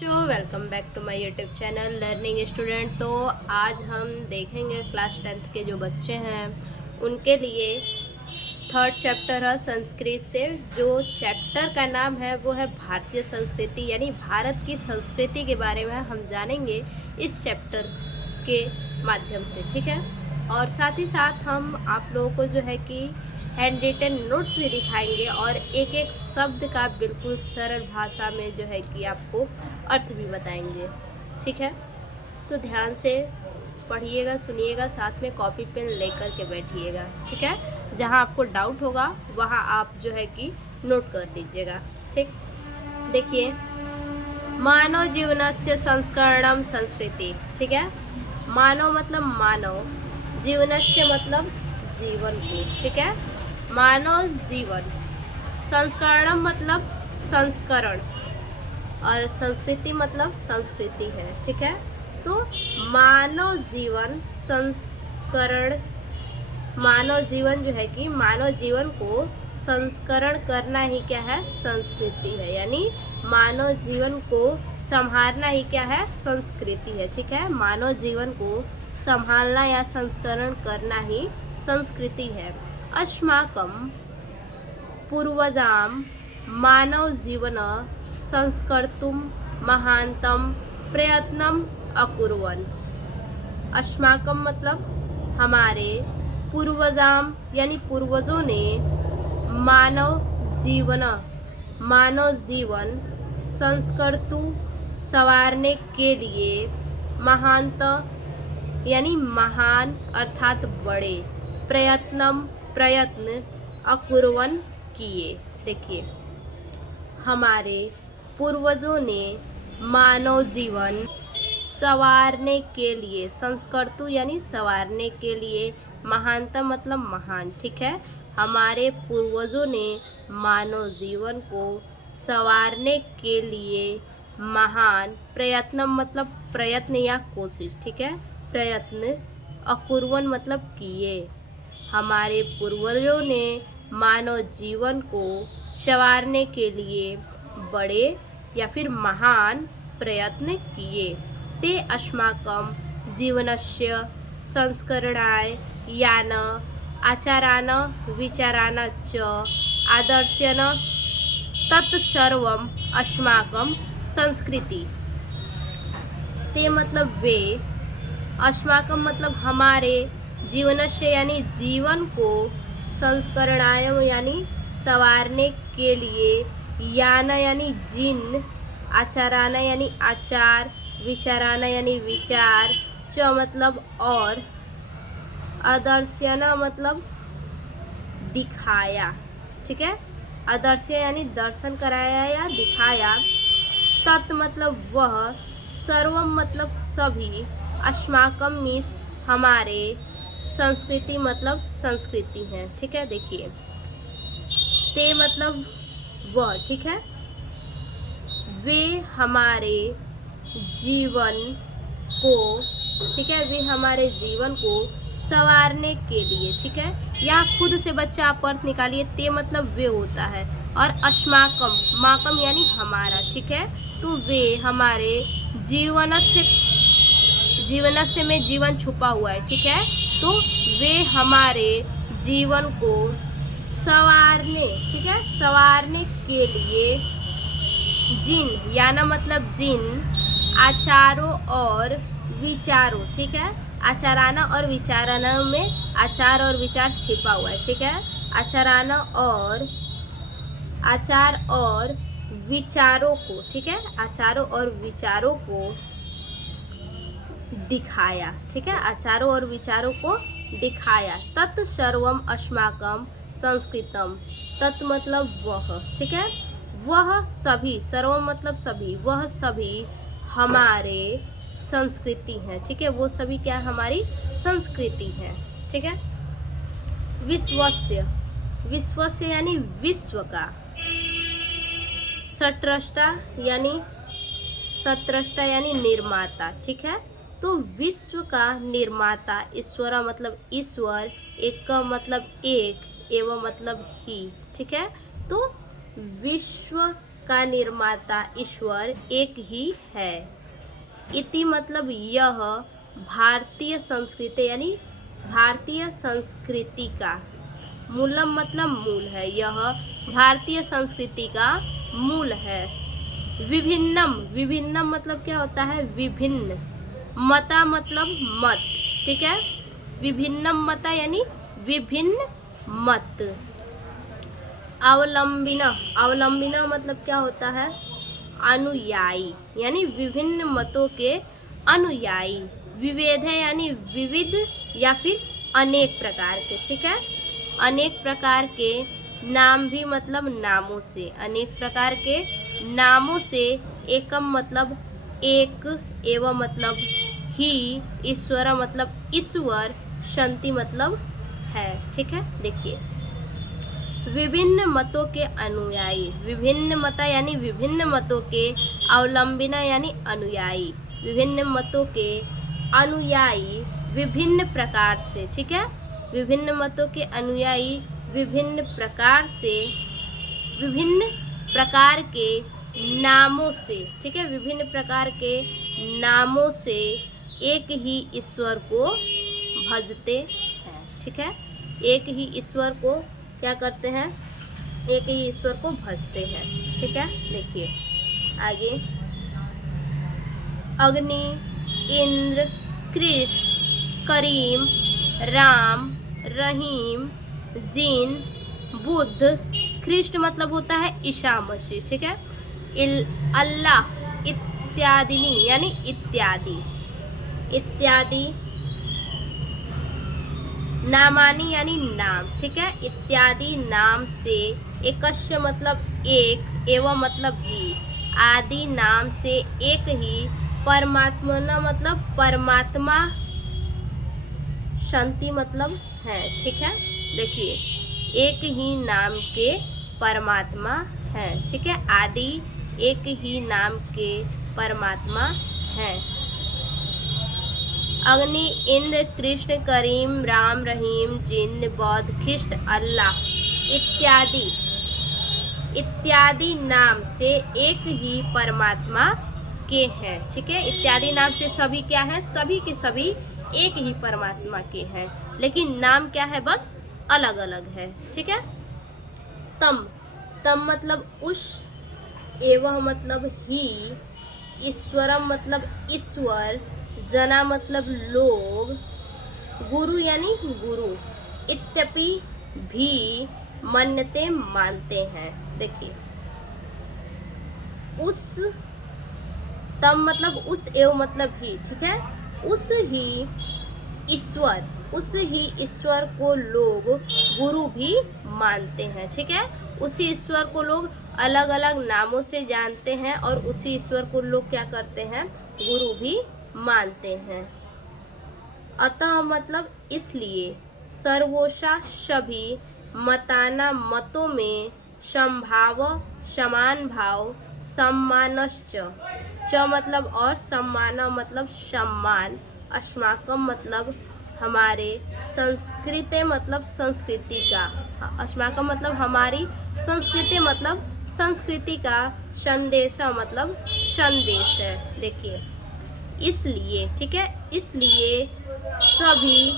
बच्चों, welcome back to my YouTube channel learning student. तो आज हम देखेंगे क्लास 10th के जो बच्चे हैं उनके लिए थर्ड चैप्टर है संस्कृत से। जो चैप्टर का नाम है वो है भारतीय संस्कृति, यानी भारत की संस्कृति के बारे में हम जानेंगे इस चैप्टर के माध्यम से। ठीक है, और साथ ही साथ हम आप लोगों को जो है कि हैंड रिटन नोट्स भी दिखाएंगे और एक एक शब्द का बिल्कुल सरल भाषा में जो है कि आपको अर्थ भी बताएंगे। ठीक है, तो ध्यान से पढ़िएगा, सुनिएगा, साथ में कॉपी पेन लेकर के बैठिएगा। ठीक है, जहाँ आपको डाउट होगा वहाँ आप जो है कि नोट कर लीजिएगा। ठीक, देखिए, मानव जीवनस्य संस्करणम संस्कृति। ठीक है, मानव मतलब मानव, जीवनस्य मतलब जीवन को। ठीक है, मानव जीवन, संस्करणम मतलब संस्करण, और संस्कृति मतलब संस्कृति है। ठीक है, तो मानव जीवन संस्करण, मानव जीवन जो है कि मानव जीवन को संस्करण करना ही क्या है, संस्कृति है। यानी मानव जीवन को संभालना ही क्या है, संस्कृति है। ठीक है, मानव जीवन को संभालना या संस्करण करना ही संस्कृति है। अस्माकं पूर्वजां मानव जीवन संस्कर्तुं महान्तं प्रयत्नं अकुर्वन्। अस्माकं मतलब हमारे, पूर्वजाम यानी पूर्वजों ने, मानव जीवन, मानव जीवन संस्कर्तु संवारने के लिए, महानत यानी महान अर्थात बड़े, प्रयत्नम प्रयत्न, अकुर्वन किए। देखिए, हमारे पूर्वजों ने मानव जीवन संवारने के लिए, संस्कर्तु यानी संवारने के लिए, महानता मतलब महान। ठीक है, हमारे पूर्वजों ने मानव जीवन को संवारने के लिए महान, प्रयत्न मतलब प्रयत्न या कोशिश। ठीक है, प्रयत्न, अकुर्वन मतलब किए। हमारे पूर्वजों ने मानव जीवन को संवारने के लिए बड़े या फिर महान प्रयत्न किए। ते अस्माकं जीवनस्य संस्करणाय यान आचारान विचारान च आदर्शन तत्सर्वम अस्माकं संस्कृति। ते मतलब वे, अस्माकं मतलब हमारे, जीवनस्य यानी जीवन को, संस्करणाय यानी संवारने के लिए, यान यानी जिन, आचाराना यानी आचार, विचाराना यानी विचार, च मतलब और, आदर्शना मतलब दिखाया। ठीक है, आदर्श यानी दर्शन कराया या दिखाया, तत् मतलब वह, सर्वम मतलब सभी, अस्माकम मीन्स हमारे, संस्कृति मतलब संस्कृति है। ठीक है, देखिए, ते मतलब वह। ठीक है, वे हमारे जीवन को, ठीक है, वे हमारे जीवन को संवारने के लिए। ठीक है, यहाँ खुद से बच्चा आप अर्थ निकालिए। ते मतलब वे होता है, और अस्माकम, माकम यानी हमारा। ठीक है, तो वे हमारे जीवन से, जीवन से में जीवन छुपा हुआ है। ठीक है, तो वे हमारे जीवन को संवारने, ठीक है, संवारने के लिए जिन, याना मतलब जिन, आचारों और विचारों, ठीक है, आचाराना और विचाराना में आचार और विचार छिपा हुआ है। ठीक है, आचाराना और, आचार और विचारों को, ठीक है, आचारों और विचारों को दिखाया। ठीक है, आचारों और विचारों को दिखाया। तत् सर्वम अस्माकम संस्कृतम, तत् मतलब वह। ठीक है, वह सभी, सर्वम मतलब सभी, वह सभी हमारे संस्कृति है। ठीक है, वो सभी क्या हमारी संस्कृति है। ठीक है, विश्वस्य, विश्वस्य यानी विश्व का, सत्रष्टा यानी, सत्रष्टा यानी निर्माता। ठीक है, तो विश्व का निर्माता, ईश्वर मतलब ईश्वर, एक का मतलब एक, एवं मतलब ही। ठीक है, तो विश्व का निर्माता ईश्वर एक ही है। इति मतलब यह भारतीय संस्कृति यानी भारतीय संस्कृति का, मूलम मतलब मूल है, यह भारतीय संस्कृति का मूल है। विभिन्नम, विभिन्नम मतलब क्या होता है? विभिन्न। मता मतलब मत, ठीक है। विभिन्नम मता यानी विभिन्न मत। अवलंबिना, अवलंबिना मतलब क्या होता है? अनुयायी, यानी विभिन्न मतों के अनुयायी। विविध है यानी विविध या फिर अनेक प्रकार के, ठीक है। अनेक प्रकार के नाम भी मतलब नामों से, अनेक प्रकार के नामों से। एकम मतलब एक, एवं मतलब ही, ईश्वर मतलब ईश्वर, शांति मतलब है, ठीक है। देखिए, विभिन्न मतों के अनुयायी, विभिन्न मता यानी विभिन्न मतों के, अवलंबिना यानी अनुयायी, विभिन्न मतों के अनुयायी विभिन्न प्रकार से, ठीक है। विभिन्न मतों के अनुयायी विभिन्न प्रकार से, विभिन्न प्रकार के नामों से, ठीक है, विभिन्न प्रकार के नामों से एक ही ईश्वर को भजते हैं, ठीक है। एक ही ईश्वर को क्या करते हैं? एक ही ईश्वर को भजते हैं, ठीक है। देखिए आगे, अग्नि, इंद्र, कृष्ण, करीम, राम, रहीम, जीन, बुद्ध। कृष्ण मतलब होता है ईसा मसीह, ठीक है। अल्लाह, इत्यादिनी यानी इत्यादि, इत्यादि। नामानी यानी नाम, ठीक है। इत्यादि नाम से, एकस्य मतलब एक, एवं मतलब भी, आदि नाम से एक ही, परमात्मना मतलब परमात्मा, शांति मतलब है, ठीक है। देखिए, एक ही नाम के परमात्मा हैं, ठीक है। आदि एक ही नाम के परमात्मा हैं। अग्नि, इंद्र, कृष्ण, करीम, राम, रहीम, जिन, बौद्ध, कृष्ण, अल्लाह इत्यादि, इत्यादि नाम से एक ही परमात्मा के हैं, ठीक है। इत्यादि नाम से सभी क्या है? सभी के सभी एक ही परमात्मा के हैं, लेकिन नाम क्या है? बस अलग अलग है, ठीक है। तम, तम मतलब उस, एवं मतलब ही, ईश्वरम मतलब ईश्वर, जना मतलब लोग, गुरु यानी गुरु, इत्यपि भी, मान्यते मानते हैं। देखिए, उस, तम मतलब उस, एवं मतलब ही, ठीक है। उस ही ईश्वर, उस ही ईश्वर को लोग गुरु भी मानते हैं, ठीक है। उसी ईश्वर को लोग अलग अलग नामों से जानते हैं और उसी ईश्वर को लोग क्या करते हैं? गुरु भी मानते हैं। अतः मतलब इसलिए, सर्वोषा सभी, मताना मतों में, समभाव समान भाव, सम्मानश्च, च मतलब और, सम्मान मतलब सम्मान, अस्माकम मतलब हमारे, संस्कृति मतलब संस्कृति का, अस्माकम मतलब हमारी, संस्कृति मतलब संस्कृति का, संदेशा मतलब संदेश है। देखिए, इसलिए, ठीक है, इसलिए सभी,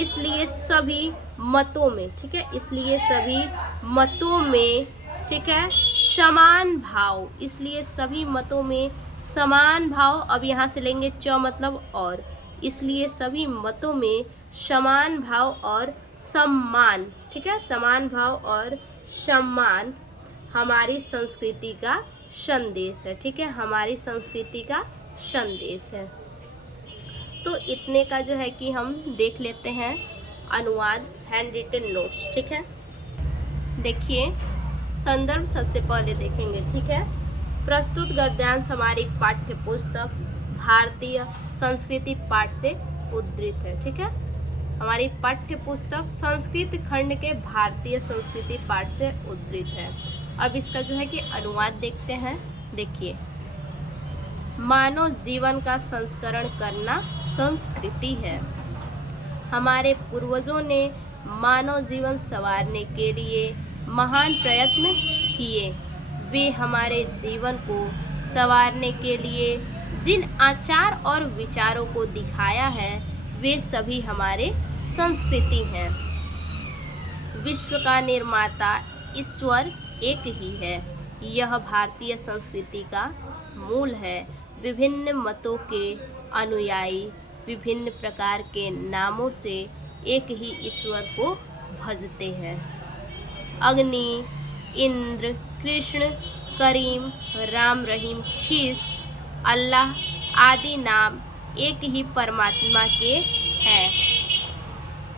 इसलिए सभी मतों में, ठीक है, इसलिए सभी मतों में, ठीक है, समान भाव, इसलिए सभी मतों में समान भाव। अब यहाँ से लेंगे च मतलब और, इसलिए सभी मतों में समान भाव और सम्मान, ठीक है, समान भाव और सम्मान हमारी संस्कृति का संदेश है, ठीक है, हमारी संस्कृति का संदेश है। तो इतने का जो है कि हम देख लेते हैं अनुवाद, हैंड रिटन नोट्स, ठीक है। देखिए, संदर्भ सबसे पहले देखेंगे, ठीक है। प्रस्तुत गद्यांश हमारी पाठ्य पुस्तक भारतीय संस्कृति पाठ से उद्धृत है, ठीक है। हमारी पाठ्य पुस्तक संस्कृत खंड के भारतीय संस्कृति पाठ से उद्धृत है। अब इसका जो है कि अनुवाद देखते हैं। देखिए, मानव जीवन का संस्करण करना संस्कृति है। हमारे पूर्वजों ने मानव जीवन संवारने के लिए महान प्रयत्न किए। वे हमारे जीवन को संवारने के लिए जिन आचार और विचारों को दिखाया है वे सभी हमारे संस्कृति हैं। विश्व का निर्माता ईश्वर एक ही है। यह भारतीय संस्कृति का मूल है। विभिन्न मतों के अनुयायी विभिन्न प्रकार के नामों से एक ही ईश्वर को भजते हैं। अग्नि, इंद्र, कृष्ण, करीम, राम, रहीम, ख्रिस्त, अल्लाह आदि नाम एक ही परमात्मा के हैं।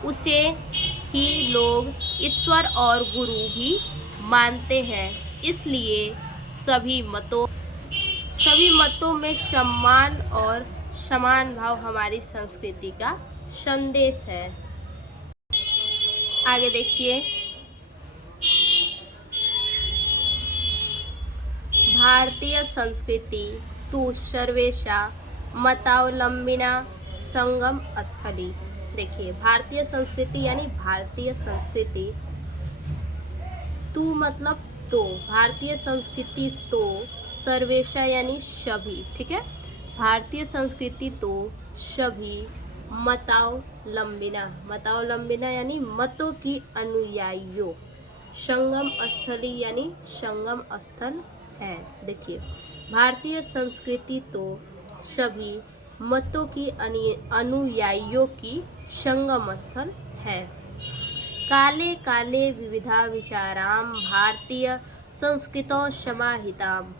उसे ही लोग ईश्वर और गुरु भी मानते हैं। इसलिए सभी मतों में सम्मान और समान भाव हमारी संस्कृति का संदेश है। आगे देखिए, भारतीय संस्कृति तु सर्वेशा मतावलंबिना संगम स्थली। देखिए, भारतीय संस्कृति यानी भारतीय संस्कृति, तू मतलब तो, भारतीय संस्कृति तो, सर्वेशा यानी सभी, ठीक है। भारतीय संस्कृति तो सभी मतावलंबिना यानी मतों की अनुयायियों, संगम स्थली यानी संगम स्थल है। देखिए, भारतीय संस्कृति तो सभी मतों की अनुयायियों की संगम स्थल है। काले काले विविधा विचाराम भारतीय संस्कृतौ समाहिताम।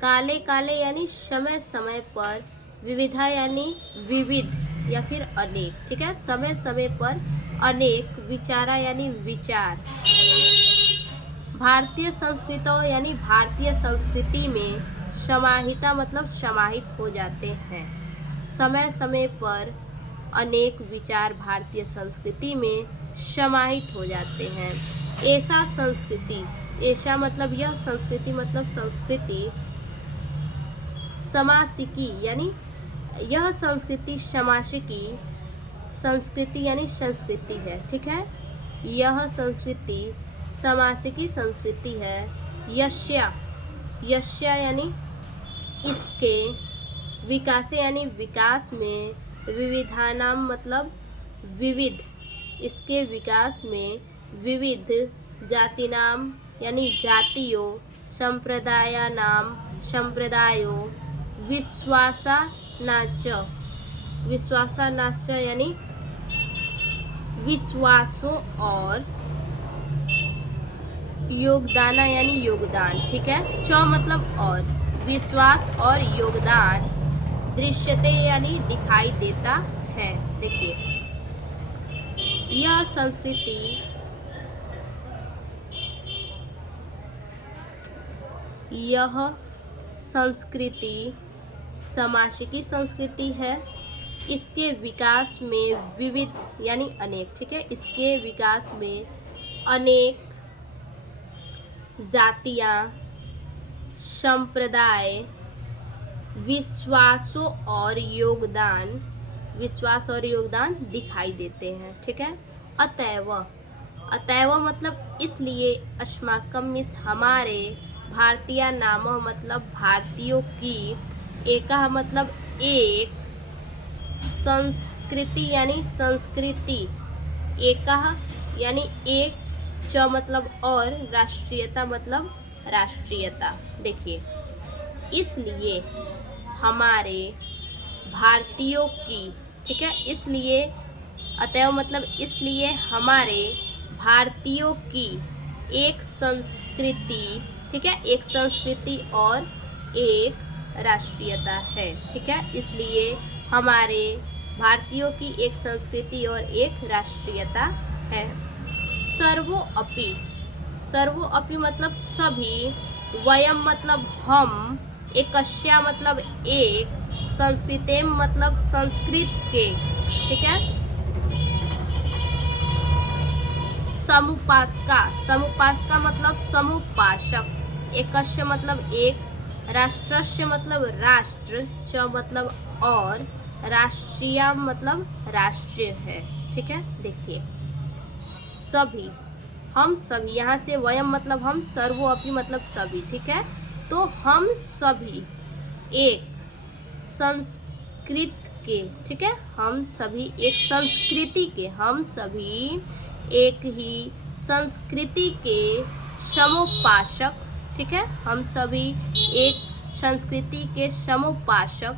काले काले यानी समय समय पर, विविधा यानी विविध या फिर अनेक, ठीक है। समय समय पर अनेक, विचारा यानी विचार। भारतीय संस्कृतौ यानी भारतीय संस्कृति में, समाहिता मतलब समाहित हो जाते हैं। समय समय पर अनेक विचार भारतीय संस्कृति में समाहित हो जाते हैं। ऐसा संस्कृति, ऐसा मतलब यह, संस्कृति मतलब संस्कृति, समासिकी यानी यह संस्कृति, समासिकी संस्कृति यानी संस्कृति है, ठीक है। यह संस्कृति समासिकी संस्कृति है। यस्या यानी इसके, विकासे यानी विकास में, विविधानाम मतलब विविध, इसके विकास में, विविध जातिनाम यानी जातियों, संप्रदायानाम संप्रदायों, विश्वासानाच यानी विश्वासों और योगदाना यानी योगदान, ठीक है। च मतलब और, विश्वास और योगदान, दृश्यते यानी दिखाई देता है। देखिए, यह संस्कृति समासिकी संस्कृति है। इसके विकास में विविध यानी अनेक, ठीक है। इसके विकास में अनेक जातियां, संप्रदाय, विश्वास और योगदान दिखाई देते हैं, ठीक है। अतएव मतलब इसलिए, अस्माकम इस हमारे, भारतीय नाम मतलब भारतीयों की, एका मतलब एक, संस्कृति यानी संस्कृति, एका यानी एक, च मतलब और, राष्ट्रीयता मतलब राष्ट्रीयता। देखिए, इसलिए हमारे भारतीयों की, ठीक है। इसलिए अतएव मतलब इसलिए हमारे भारतीयों की एक संस्कृति, ठीक है, एक संस्कृति और एक राष्ट्रीयता है, ठीक है। इसलिए हमारे भारतीयों की एक संस्कृति और एक राष्ट्रीयता है। सर्वोपि मतलब सभी, वयम मतलब हम, एकस्या मतलब एक, संस्कृतेम मतलब संस्कृत के, ठीक है। समुपासका मतलब समुपासक, एकस्य मतलब एक, राष्ट्रस्य मतलब राष्ट्र, च मतलब और, राष्ट्रीय मतलब राष्ट्रीय है, ठीक है। देखिए, सभी हम सभी, यहाँ से वयम मतलब हम, सर्वो अपि मतलब सभी, ठीक है। तो हम सभी एक संस्कृत के, ठीक है, हम सभी एक संस्कृति के, हम सभी एक ही संस्कृति के समुपासक, ठीक है, हम सभी एक संस्कृति के समुपासक,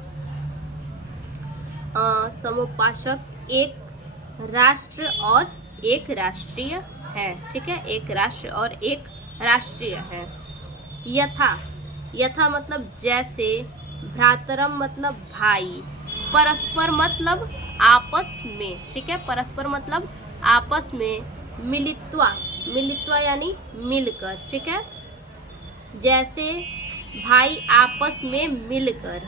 एक राष्ट्र और एक राष्ट्रीय है, ठीक है, एक राष्ट्र और एक राष्ट्रीय है। यथा, यथा मतलब जैसे, भ्रातरम मतलब भाई, परस्पर मतलब आपस में, ठीक है, परस्पर मतलब आपस में, मिलित्वा, मिलित्वा यानी मिलकर, ठीक है, जैसे भाई आपस में मिलकर,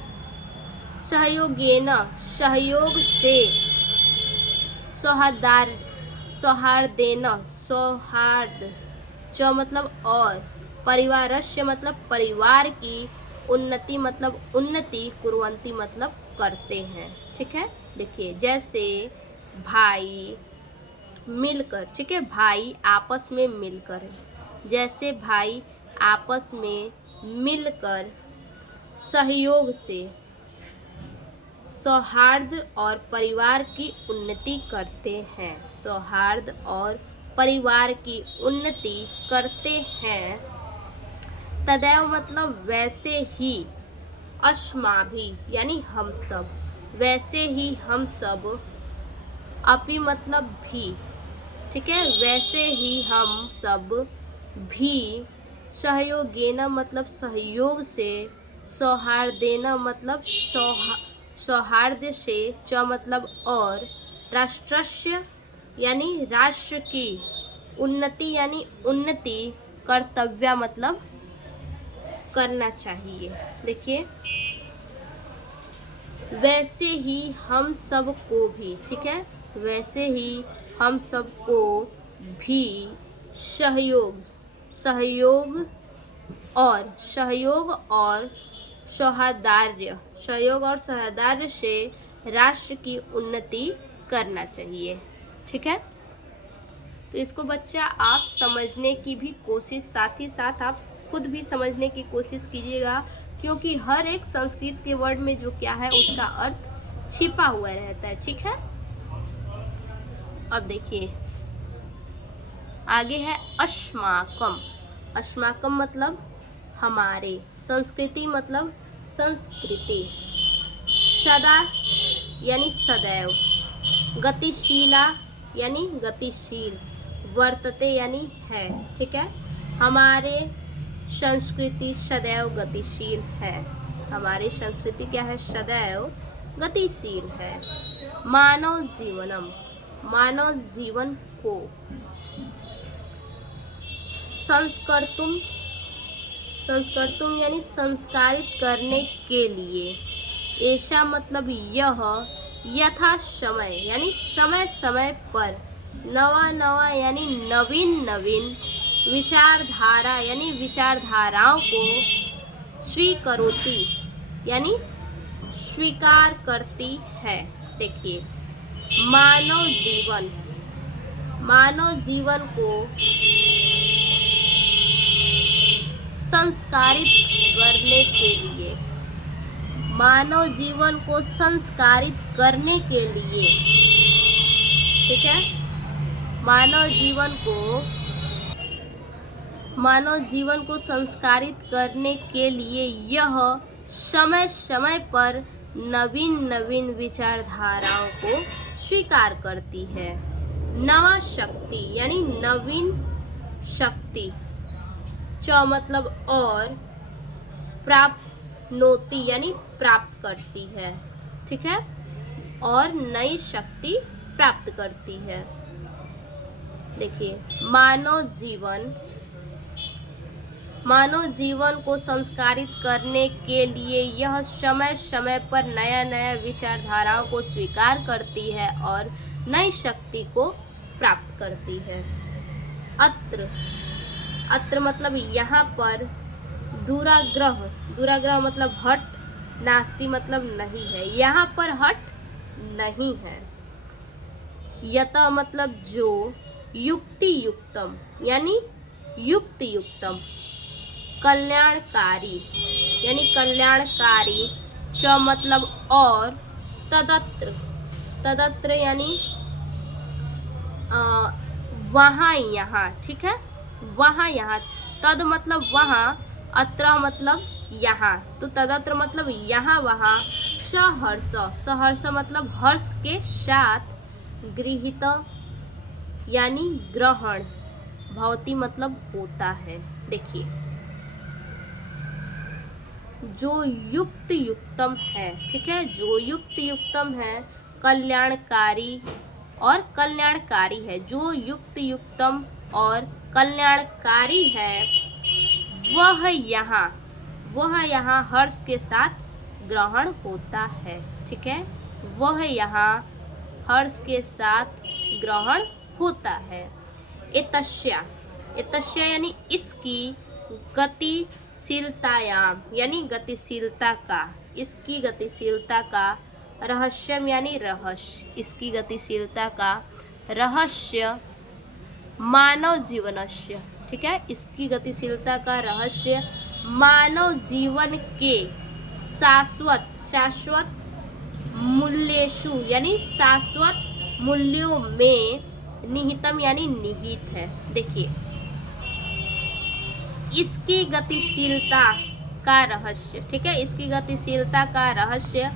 सहयोगेन सहयोग से, सौहार्देन सौहार्द, च मतलब और, परिवारस्य मतलब परिवार की, उन्नति मतलब उन्नति, कुर्वन्ति मतलब करते हैं, ठीक है। देखिए जैसे भाई मिलकर, ठीक है, भाई आपस में मिलकर, जैसे भाई आपस में मिलकर सहयोग से सौहार्द और परिवार की उन्नति करते हैं, सौहार्द और परिवार की उन्नति करते हैं। तदैव मतलब वैसे ही, अस्माभि यानी हम सब, वैसे ही हम सब, अपि मतलब भी, ठीक है, वैसे ही हम सब भी, सहयोगेन मतलब सहयोग से, सौहार्देन मतलब सौहार्द से, च मतलब और, राष्ट्रस्य यानी राष्ट्र की, उन्नति यानी उन्नति, कर्तव्य मतलब करना चाहिए। देखिए वैसे ही हम सब को भी, ठीक है, वैसे ही हम सबको भी सहयोग, सहयोग और सौहार्द्य, सहयोग और सौहार्द्य से राष्ट्र की उन्नति करना चाहिए, ठीक है। तो इसको बच्चा आप समझने की भी कोशिश, साथ ही साथ आप खुद भी समझने की कोशिश कीजिएगा, क्योंकि हर एक संस्कृत के वर्ड में जो क्या है उसका अर्थ छिपा हुआ रहता है, ठीक है। अब देखिए आगे है अस्माकम, अस्माकम मतलब हमारे, संस्कृति मतलब संस्कृति, सदा यानी सदैव, गतिशीला यानी गतिशील, वर्तते यानी है, ठीक है, हमारे संस्कृति सदैव गतिशील है, हमारी संस्कृति क्या है, सदैव गतिशील है। मानव जीवनम, मानव जीवन को, संस्कर्तुम, संस्कर्तुम यानी संस्कारित करने के लिए, ऐसा मतलब यह, यथा समय यानी समय समय पर, नवा नवा यानी नवीन नवीन, विचारधारा यानी विचारधाराओं को, स्वीकरोति यानी स्वीकार करती है। देखिए मानव जीवन, मानव जीवन को संस्कारित करने के लिए, मानव जीवन को संस्कारित करने के लिए, ठीक है, मानव जीवन को संस्कारित करने के लिए यह समय समय पर नवीन नवीन विचारधाराओं को स्वीकार करती है। नवा शक्ति यानी नवीन शक्ति, च मतलब और, प्राप्नोति यानी प्राप्त करती है, ठीक है, और नई शक्ति प्राप्त करती है। देखिए मानव जीवन को संस्कारित करने के लिए यह समय समय पर नया नया विचारधाराओं को स्वीकार करती है और नई शक्ति को प्राप्त करती है। अत्र, अत्र मतलब यहाँ पर, दुराग्रह, दुराग्रह मतलब हट, नास्ति मतलब नहीं है, यहाँ पर हट नहीं है। यत मतलब जो, युक्ति युक्तम यानी युक्ति युक्तम, कल्याणकारी यानी कल्याणकारी, च मतलब और, तदत्र तदत्र यानी वहाँ यहाँ, ठीक है, वहाँ यहाँ, तद मतलब वहाँ, अत्र मतलब यहाँ, तो तदत्र मतलब यहाँ वहाँ, सहर्ष सहर्ष मतलब हर्ष के साथ, गृहीत यानी ग्रहण, भवती मतलब होता है। देखिए जो युक्त युक्तम है, ठीक है, जो युक्त युक्तम है कल्याणकारी और कल्याणकारी है, जो युक्त युक्तम और कल्याणकारी है वह यहाँ हर्ष के साथ ग्रहण होता है, ठीक है, वह यहाँ हर्ष के साथ ग्रहण होता है। एतस्या एतस्या यानी इसकी, गतिशीलतायाम यानी गतिशीलता का, इसकी गतिशीलता का, रहस्यम यानी रहस्य, इसकी गतिशीलता का रहस्य, मानव जीवनस्य, ठीक है, इसकी गतिशीलता का रहस्य मानव जीवन के शाश्वत मूल्येषु यानी शाश्वत मूल्यों में निहितम यानी निहित है। देखिए इसकी गतिशीलता का रहस्य, ठीक है, इसकी गतिशीलता का रहस्य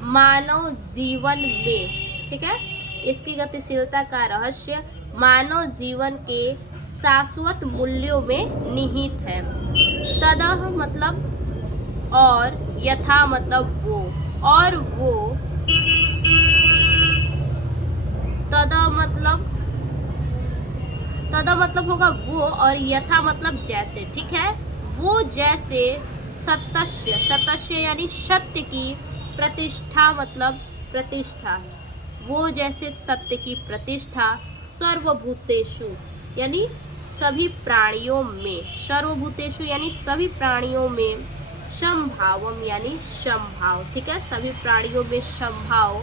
मानव जीवन में, ठीक है, इसकी गतिशीलता का रहस्य मानव जीवन के शाश्वत मूल्यों में निहित है। तदह मतलब और, यथा मतलब वो, और वो, तदा मतलब होगा वो, और यथा मतलब जैसे, ठीक है, वो जैसे सत्य यानी सत्य की, प्रतिष्ठा मतलब प्रतिष्ठा, वो जैसे सत्य की प्रतिष्ठा, सर्वभूतेषु यानी सभी प्राणियों में, सर्वभूतेषु यानी सभी प्राणियों में, समभावम यानी समभाव, ठीक है, सभी प्राणियों में समभाव,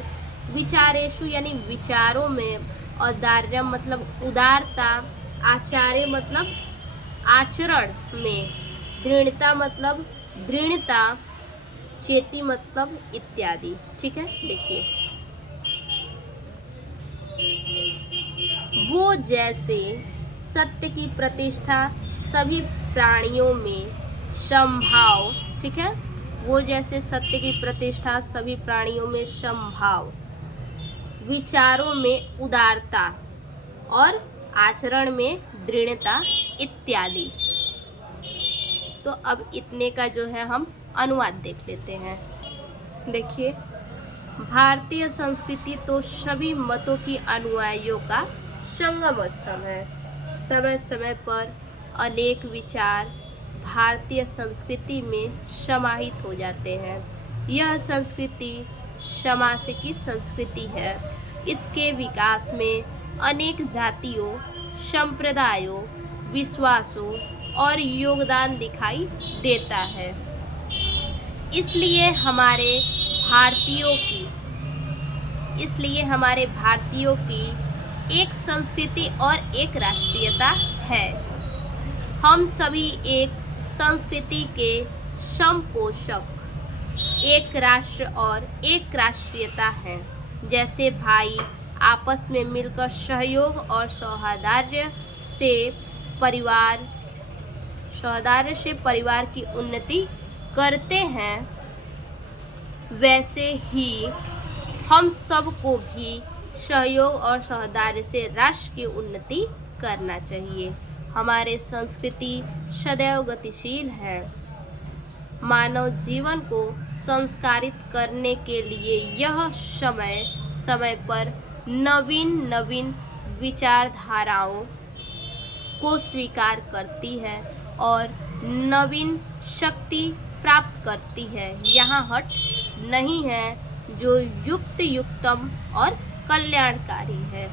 विचारेषु यानी विचारों में, औदार्यम मतलब उदारता, आचार्य मतलब आचरण में, दृढ़ता मतलब दृढ़ता, चेती मतलब इत्यादि, ठीक है। देखिए वो जैसे सत्य की प्रतिष्ठा सभी प्राणियों में समभाव, ठीक है, वो जैसे सत्य की प्रतिष्ठा सभी प्राणियों में समभाव, विचारों में उदारता और आचरण में दृढ़ता इत्यादि। तो अब इतने का जो है हम अनुवाद देख लेते हैं। देखिए भारतीय संस्कृति तो सभी मतों की अनुयायियों का संगम स्थल है। समय समय पर अनेक विचार भारतीय संस्कृति में समाहित हो जाते हैं। यह संस्कृति समासिकी संस्कृति है। इसके विकास में अनेक जातियों, संप्रदायों, विश्वासों और योगदान दिखाई देता है। इसलिए हमारे भारतीयों की एक संस्कृति और एक राष्ट्रीयता है। हम सभी एक संस्कृति के समपोषक, एक राष्ट्र और एक राष्ट्रीयता है। जैसे भाई आपस में मिलकर सहयोग और सौहार्द से परिवार की उन्नति करते हैं, वैसे ही हम सबको भी सहयोग और सौहार्द से राष्ट्र की उन्नति करना चाहिए। हमारे संस्कृति सदैव गतिशील है। मानव जीवन को संस्कारित करने के लिए यह समय समय पर नवीन विचारधाराओं को स्वीकार करती है और नवीन शक्ति प्राप्त करती है। यहाँ हट नहीं है जो युक्तम और कल्याणकारी है,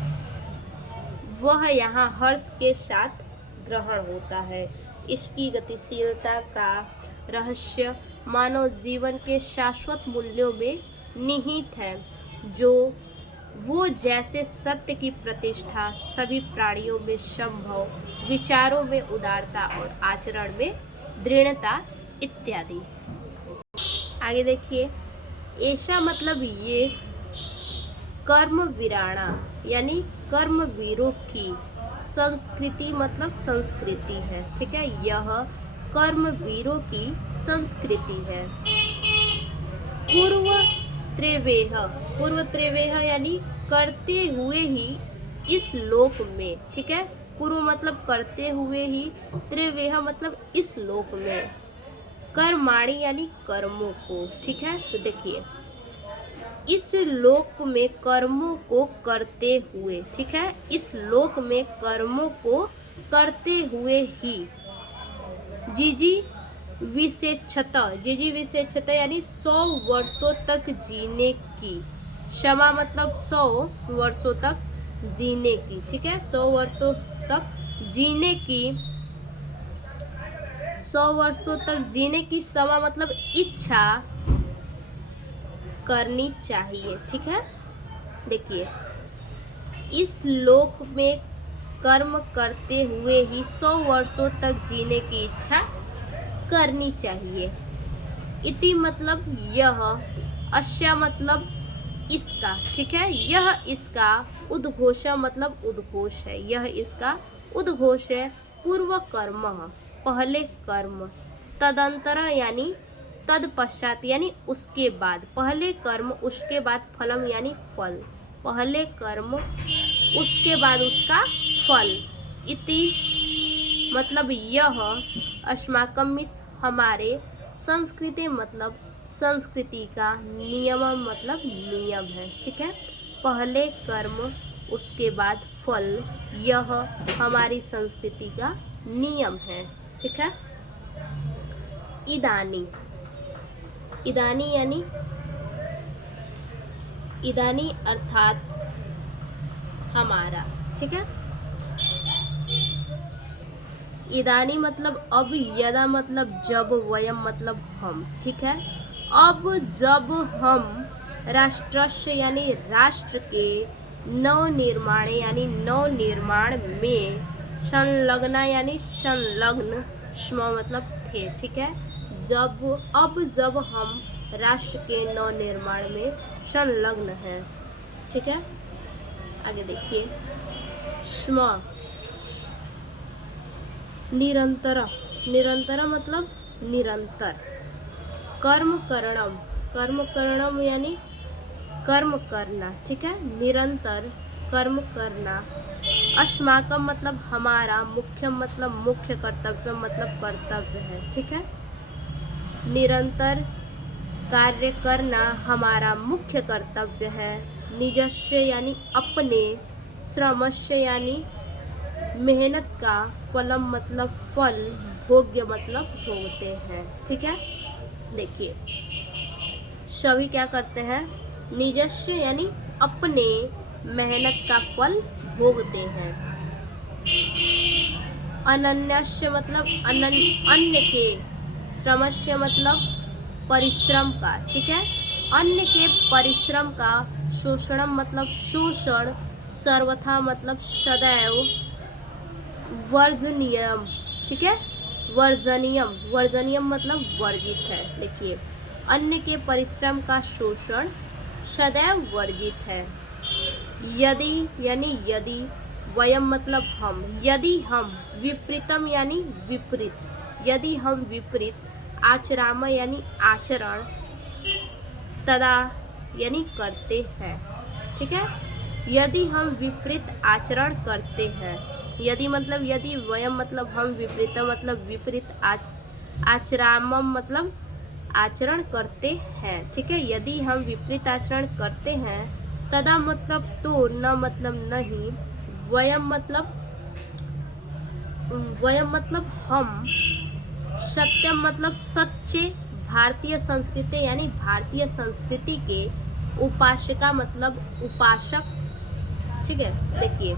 वह यहाँ हर्ष के साथ ग्रहण होता है। इसकी गतिशीलता का रहस्य मानव जीवन के शाश्वत मूल्यों में निहित है, जो वो जैसे सत्य की प्रतिष्ठा, सभी प्राणियों में संभव, विचारों में उदारता और आचरण में दृढ़ता इत्यादि। आगे देखिए, ऐसा मतलब ये कर्म वीराणा यानी कर्मवीरों की संस्कृति मतलब संस्कृति है। ठीक है, यह कर्मवीरों की संस्कृति है। पूर्व त्रिवेह यानी करते हुए ही इस लोक में। ठीक है, पूर्व मतलब करते हुए ही, त्रिवेह मतलब इस लोक में, कर्माणि यानी कर्मों को। ठीक है, तो देखिए, इस लोक में कर्मों को करते हुए। ठीक है, इस लोक में कर्मों को करते हुए ही जीजी विशेषता यानी 100 वर्षों तक जीने की क्षमा मतलब 100 वर्षों तक जीने की। ठीक है, 100 वर्षों तक जीने की, 100 वर्षों तक जीने की क्षमा मतलब इच्छा करनी चाहिए। ठीक है, देखिए, इस लोक में कर्म करते हुए ही 100 वर्षों तक जीने की इच्छा करनी चाहिए। इति मतलब यह, अश्या मतलब इसका। ठीक है, यह इसका, उद्घोष मतलब उद्घोष है, यह इसका उद्घोष है। पूर्व कर्म पहले कर्म, तदंतर यानी तत्पश्चात यानी उसके बाद, पहले कर्म उसके बाद फलम यानी फल, पहले कर्म उसके बाद उसका फल। इति मतलब यह, अस्माकम हमारे, संस्कृति मतलब संस्कृति का, नियम मतलब नियम है। ठीक है, पहले कर्म उसके बाद फल, यह हमारी संस्कृति का नियम है। ठीक है, इदानी यानी इदानी अर्थात हमारा। ठीक है, इदानी मतलब अब, यदा मतलब जब, वयम मतलब हम। ठीक है, अब जब हम राष्ट्रस्य यानी राष्ट्र के, नवनिर्माण यानी नवनिर्माण में, संलग्ना यानी संलग्न, स्म मतलब थे। ठीक है, जब हम राष्ट्र के नवनिर्माण में संलग्न हैं। ठीक है, आगे देखिए, स्म निरंतर मतलब निरंतर, कर्म करणम यानी कर्म करना। ठीक है, निरंतर कर्म करना। अस्माकम मतलब हमारा, मुख्यम मतलब मुख्य, कर्तव्य मतलब कर्तव्य है। ठीक है, निरंतर कार्य करना हमारा मुख्य कर्तव्य है। निजस्य यानी अपने, श्रमस्य यानी मेहनत का, फलम मतलब फल, भोग्य मतलब भोगते हैं। ठीक है, देखिए, सभी क्या करते हैं, निजस्य यानी अपने मेहनत का फल भोगते हैं। अनन्यस्य मतलब अन्य के, श्रमस्य मतलब परिश्रम का। ठीक है, अन्य के परिश्रम का, शोषणम मतलब शोषण, सर्वथा मतलब सदैव, वर्जनीयम। ठीक है, वर्जनीयम मतलब वर्जित है। देखिए, अन्य के परिश्रम का शोषण सदैव वर्जित है। यदि यानी यदि, वयम मतलब हम, यदि हम, विपरीतम यानी विपरीत, यदि हम विपरीत, आचराम यानी आचरण, तदा यानी करते हैं। ठीक है, यदि हम विपरीत आचरण करते हैं, यदि मतलब यदि, वयम मतलब हम, विपरीत मतलब विपरीत, आचरामम मतलब आचरण करते हैं। ठीक है, यदि हम विपरीत आचरण करते हैं, तदा मतलब तो, न मतलब नहीं, वयम मतलब हम, सत्यम मतलब सच्चे, भारतीय संस्कृति यानी भारतीय संस्कृति के, उपासिका मतलब उपासक। ठीक है, देखिए,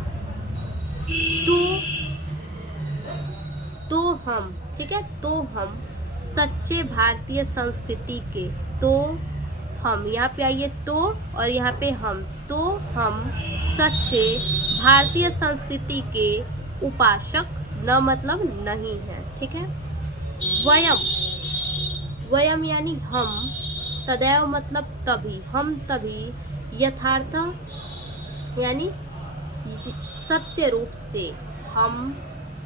तो हम, ठीक है, तो हम सच्चे भारतीय संस्कृति के, तो हम, यहाँ पे आइए तो और यहाँ पे हम, तो हम सच्चे भारतीय संस्कृति के उपासक न मतलब नहीं है। ठीक है। वयम, वयम यानी हम, तदैव मतलब तभी, हम तभी, यथार्थ यानी सत्य रूप से, हम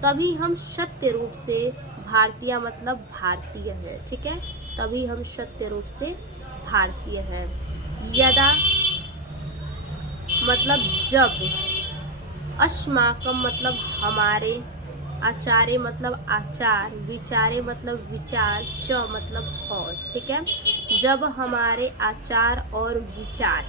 तभी हम सत्य रूप से, भारतीय मतलब भारतीय है। ठीक है, तभी हम सत्य रूप से भारतीय है। यदा मतलब जब, अस्माकम मतलब हमारे, आचार्य मतलब आचार, विचारे मतलब विचार, च मतलब और। ठीक है, जब हमारे आचार और विचार,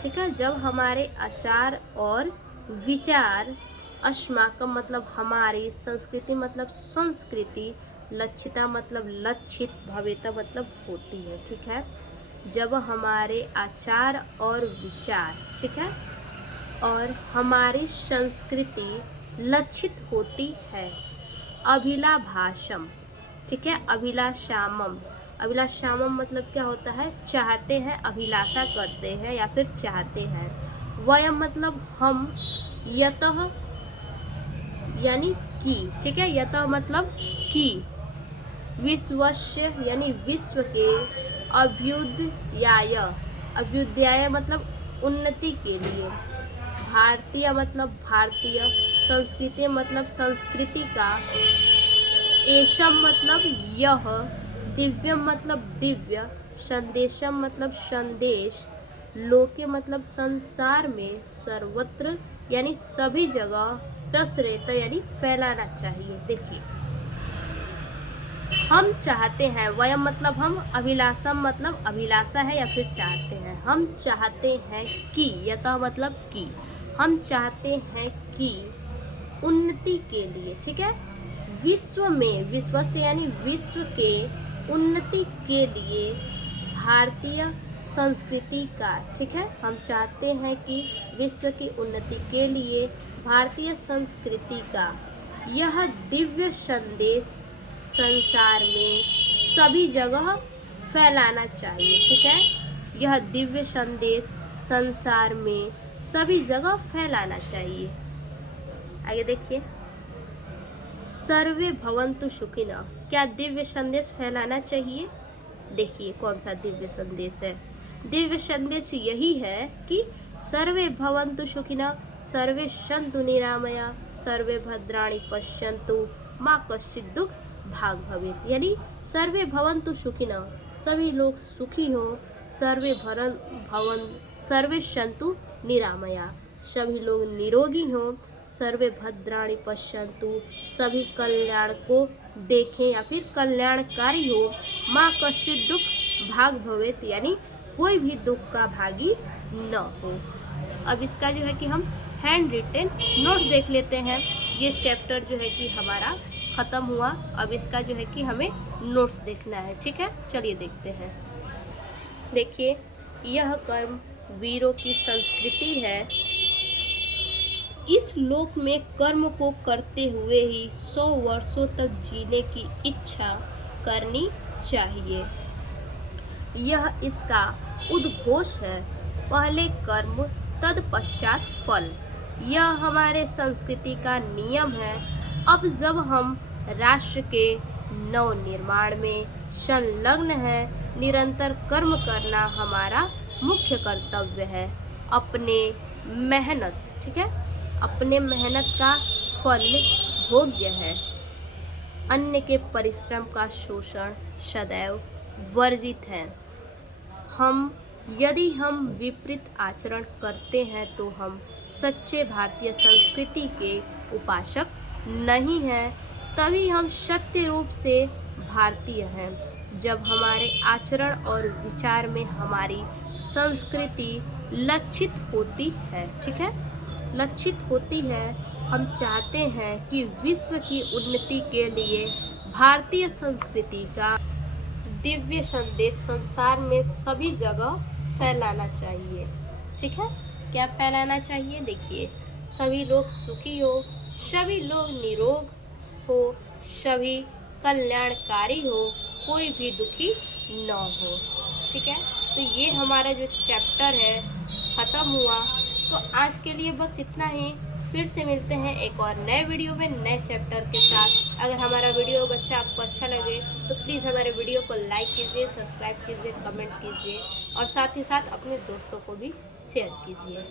ठीक है, जब हमारे आचार और विचार, अस्माकम मतलब हमारी, संस्कृति मतलब संस्कृति, लक्षिता मतलब लक्षित, भवेता मतलब होती है। ठीक है, जब हमारे आचार और विचार, ठीक है, और हमारी संस्कृति लक्षित होती है, अभिलाभाषम, ठीक है, अभिलाषामम, अभिलाषामम मतलब क्या होता है, चाहते हैं, अभिलाषा करते हैं या फिर चाहते हैं। वयम मतलब हम, यतः यानी कि, ठीक है, यतः मतलब कि, विश्वस्य यानी विश्व के, अभ्युदयाय, अभ्युदयाय मतलब उन्नति के लिए, भारतीय मतलब भारतीय, संस्कृति मतलब संस्कृति का, एशम मतलब यह, दिव्यम मतलब दिव्य, संदेशम मतलब संदेश, लोके मतलब संसार में, सर्वत्र यानी सभी जगह, प्रसरेत यानी फैलाना चाहिए। देखिए, हम चाहते हैं, वयम मतलब हम, अभिलाषम मतलब अभिलाषा है या फिर चाहते हैं, हम चाहते हैं कि, यतः मतलब कि, हम चाहते हैं कि उन्नति के लिए, ठीक है, विश्व में, विश्व से यानी विश्व के उन्नति के लिए, भारतीय संस्कृति का, ठीक है, हम चाहते हैं कि विश्व की उन्नति के लिए भारतीय संस्कृति का यह दिव्य संदेश संसार में सभी जगह फैलाना चाहिए। ठीक है, यह दिव्य संदेश संसार में सभी जगह फैलाना चाहिए। आगे देखिए, सर्वे भवन्तु सुखिनः, क्या दिव्य संदेश फैलाना चाहिए? देखिए कौन सा दिव्य संदेश है। दिव्य संदेश यही है कि सर्वे भवन्तु सुखिनः, सर्वे सन्तु निरामया, सर्वे भद्राणि पश्यन्तु, माँ कश्चित् दुःख भाग भवेत्, यानी सर्वे भवन्तु सुखिनः, सभी लोग सुखी हो, सर्वे सन्तु निरामया, सभी लोग निरोगी हो, सर्वे भद्राणि पश्यन्तु, सभी कल्याण को देखें या फिर कल्याणकारी हो, माँ कश्चित् दुःख भाग भवेत्, यानी कोई भी दुख का भागी न हो। अब इसका जो है कि हम हैंड रिटेन नोट देख लेते हैं। ये चैप्टर जो है कि हमारा ख़त्म हुआ, अब इसका जो है कि हमें नोट्स देखना है। ठीक है, चलिए देखते हैं। देखिए, यह कर्म वीरों की संस्कृति है। इस लोक में कर्म को करते हुए ही 100 वर्षों तक जीने की इच्छा करनी चाहिए, यह इसका उद्घोष है। पहले कर्म तत्पश्चात फल, यह हमारे संस्कृति का नियम है। अब जब हम राष्ट्र के नव निर्माण में संलग्न हैं, निरंतर कर्म करना हमारा मुख्य कर्तव्य है। अपने मेहनत, ठीक है, अपने मेहनत का फल भोग्य है। अन्य के परिश्रम का शोषण सदैव वर्जित है। यदि हम विपरीत आचरण करते हैं तो हम सच्चे भारतीय संस्कृति के उपासक नहीं हैं, तभी हम सत्य रूप से भारतीय हैं। जब हमारे आचरण और विचार में हमारी संस्कृति लक्षित होती है, ठीक है, लक्षित होती है, हम चाहते हैं कि विश्व की उन्नति के लिए भारतीय संस्कृति का दिव्य संदेश संसार में सभी जगह फैलाना चाहिए। ठीक है, क्या फैलाना चाहिए? देखिए, सभी लोग सुखी हो, सभी लोग निरोग हो, सभी कल्याणकारी हो, कोई भी दुखी न हो। ठीक है। तो ये हमारा जो चैप्टर है ख़त्म हुआ। तो आज के लिए बस इतना ही। फिर से मिलते हैं एक और नए वीडियो में नए चैप्टर के साथ। अगर हमारा वीडियो बच्चा आपको अच्छा लगे तो प्लीज़ हमारे वीडियो को लाइक कीजिए, सब्सक्राइब कीजिए, कमेंट कीजिए और साथ ही साथ अपने दोस्तों को भी शेयर कीजिए।